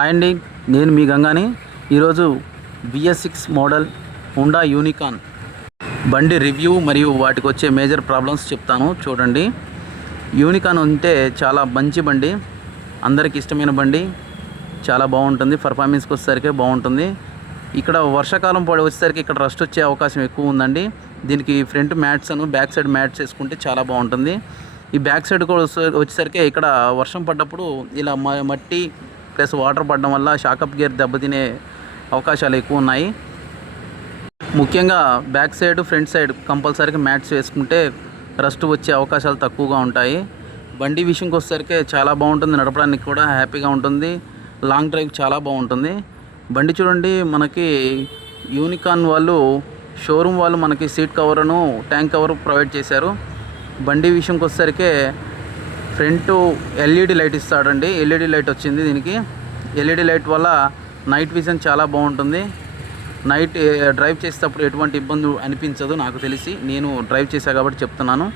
Hi అండి, నేను మీ గంగాని. ఈరోజు BS6 మోడల్ హుండా యూనికాన్ బండి రివ్యూ మరియు వాటికి వచ్చే మేజర్ ప్రాబ్లమ్స్ చెప్తాను, చూడండి. యూనికాన్ అంటే చాలా మంచి బండి, అందరికి ఇష్టమైన బండి, చాలా బాగుంటుంది. పర్ఫార్మెన్స్కి వచ్చేసరికి బాగుంటుంది. ఇక్కడ వర్షాకాలం వచ్చేసరికి ఇక్కడ రస్ట్ వచ్చే అవకాశం ఎక్కువ ఉందండి. దీనికి front mats back side mats వేసుకుంటే చాలా బాగుంటుంది. ఈ బ్యాక్ సైడ్ కూడా వచ్చేసరికి ఇక్కడ వర్షం పడ్డప్పుడు ఇలా మట్టి ప్లస్ వాటర్ పడడం వల్ల షాకప్ గేర్ దెబ్బతినే అవకాశాలు ఎక్కువ ఉన్నాయి. ముఖ్యంగా బ్యాక్ సైడ్ ఫ్రంట్ సైడ్ కంపల్సరీగా మ్యాట్స్ వేసుకుంటే రస్ట్ వచ్చే అవకాశాలు తక్కువగా ఉంటాయి. బండి విషయంకి వచ్చేసరికి చాలా బాగుంటుంది, నడపడానికి కూడా హ్యాపీగా ఉంటుంది, లాంగ్ డ్రైవ్ చాలా బాగుంటుంది. బండి చూడండి, మనకి యూనికాన్ వాళ్ళు షోరూమ్ వాళ్ళు మనకి సీట్ కవర్ను ట్యాంక్ కవర్ ప్రొవైడ్ చేశారు. బండి విషయంకి వచ్చేసరికి ఫ్రంట్ LED లైట్ ఇస్తాడండి. LED లైట్ వచ్చింది దీనికి. LED లైట్ వల్ల నైట్ విజన్ చాలా బాగుంటుంది. నైట్ డ్రైవ్ చేసేటప్పుడు ఎటువంటి ఇబ్బంది అనిపించదు, నాకు తెలిసి, నేను డ్రైవ్ చేశా కాబట్టి చెప్తున్నాను.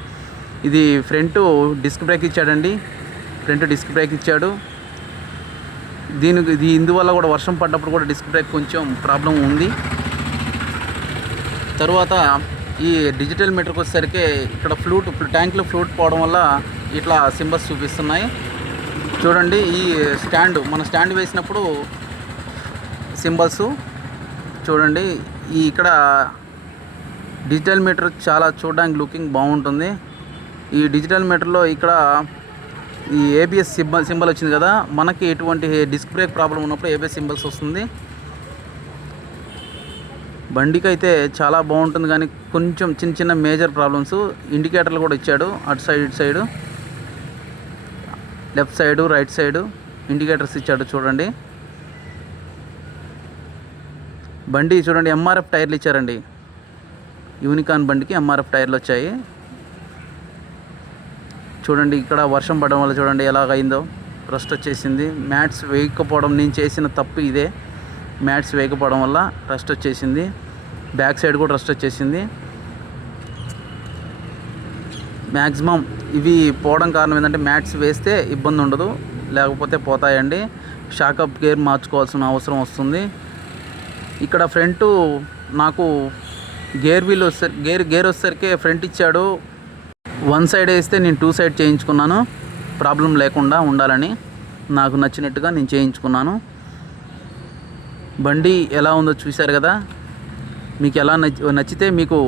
ఇది ఫ్రంట్ డిస్క్ బ్రేక్ ఇచ్చాడండి, ఫ్రంట్ డిస్క్ బ్రేక్ ఇచ్చాడు. ఇందువల్ల కూడా వర్షం పడ్డప్పుడు కూడా డిస్క్ బ్రేక్ కొంచెం ప్రాబ్లం ఉంది. తర్వాత ఈ డిజిటల్ మీటర్కి వచ్చేసరికి ఇక్కడ ట్యాంక్లో ఫ్లూట్ పోవడం వల్ల ఇట్లా సింబల్స్ చూపిస్తున్నాయి. చూడండి, ఈ మన స్టాండ్ వేసినప్పుడు సింబల్స్ చూడండి. ఇక్కడ డిజిటల్ మీటర్ చాలా చూడడానికి లుకింగ్ బాగుంటుంది. ఈ డిజిటల్ మీటర్లో ఇక్కడ ఈ ABS సింబల్ వచ్చింది కదా, మనకి ఎటువంటి డిస్క్ బ్రేక్ ప్రాబ్లం ఉన్నప్పుడు ABS సింబల్స్ వస్తుంది. బండికి అయితే చాలా బాగుంటుంది, కానీ కొంచెం చిన్న మేజర్ ప్రాబ్లమ్స్. ఇండికేటర్లు కూడా ఇచ్చాడు, అటు సైడ్ ఇటు side, left side right side indicators ఇచ్చాడు. చూడండి, బండి చూడండి, MRF టైర్లు ఇచ్చారండి. యూనికాన్ బండికి MRF టైర్లు వచ్చాయి. చూడండి, ఇక్కడ వర్షం పడడం వల్ల చూడండి ఎలాగైందో, రస్ట్ వచ్చేసింది. మ్యాట్స్ వేయకపోవడం, నేను చేసిన తప్పు ఇదే. మ్యాట్స్ వేయకపోవడం వల్ల రస్ట్ వచ్చేసింది. బ్యాక్ సైడ్ కూడా రస్ట్ వచ్చేసింది. మ్యాక్సిమం ఇవి పోవడం కారణం ఏంటంటే మ్యాట్స్ వేస్తే ఇబ్బంది ఉండదు, లేకపోతే పోతాయండి. షాకప్ గేర్ మార్చుకోవాల్సిన అవసరం వస్తుంది. ఇక్కడ ఫ్రంట్ నాకు గేర్ వీల్ గేర్ వచ్చేసరికి ఫ్రంట్ ఇచ్చాడు. వన్ సైడ్ వేస్తే నేను 2 సైడ్ చేయించుకున్నాను, ప్రాబ్లం లేకుండా ఉండాలని నాకు నచ్చినట్టుగా నేను చేయించుకున్నాను. బండి ఎలా ఉందో చూశారు కదా. మీకు ఎలా నచ్చితే మీకు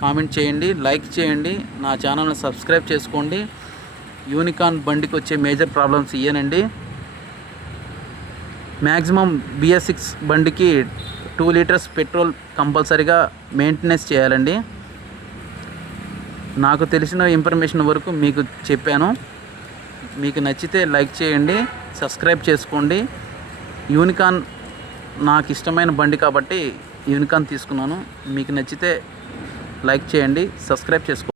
కామెంట్ చేయండి, లైక్ చేయండి, నా ఛానల్ని సబ్స్క్రైబ్ చేసుకోండి. యూనికాన్ బండికి వచ్చే మేజర్ ప్రాబ్లమ్స్ ఇయ్యనండి. మ్యాక్సిమం BS6 బండికి 2 లీటర్స్ పెట్రోల్ కంపల్సరీగా మెయింటెనెన్స్ చేయాలండి. నాకు తెలిసిన ఇన్ఫర్మేషన్ వరకు మీకు చెప్పాను. మీకు నచ్చితే లైక్ చేయండి, సబ్స్క్రైబ్ చేసుకోండి. యూనికాన్ నాకు ఇష్టమైన బండి కాబట్టి యూనికాన్ తీసుకున్నాను. మీకు నచ్చితే లైక్ చేయండి, సబ్స్క్రైబ్ చేసుకోండి.